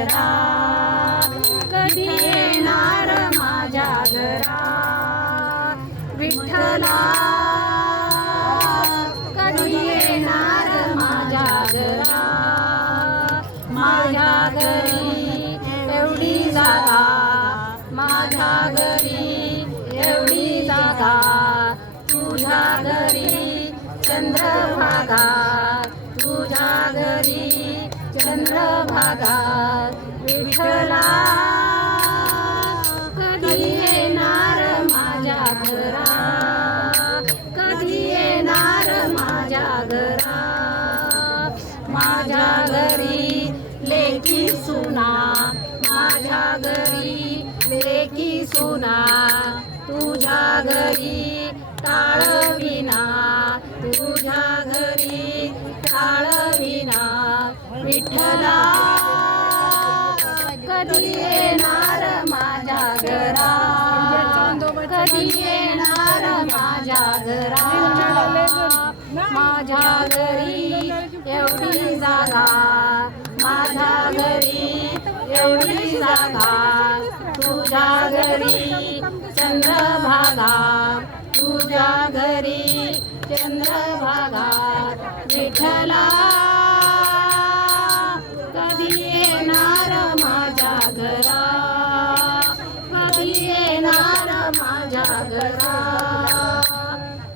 घरा कधी येणार माझ्या घरा? विठ्ठला. कधी येणार माझ्या घरा? माझ्या घरी एवढी जागा. माझ्या घरी एवढी जागा. तुझ्या घरी चंद्रभागा. चंद्रभागा विठ्ठला कधी येणार माझ्या घरा? कधी येणार माझ्या घरा? माझ्या घरी लेखी सुना माझ्या घरी लेखी सुना. तुझ्या घरी ताळविना तुझ्या घरी ताळ विठ्ठला कधी येणार माझ्या घरा? कधी येणार माझ्या घरा? माझ्या घरी एवढी जागा माझ्या घरी एवढी जागा. तुझ्या घरी चंद्रभागा तुझ्या घरी चंद्रभागा. विठ्ठला माझ्या घरा.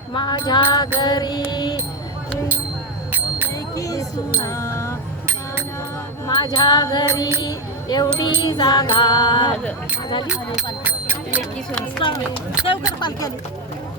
माझ्या घरी. माझ्या घरी एवढी जागा. झाली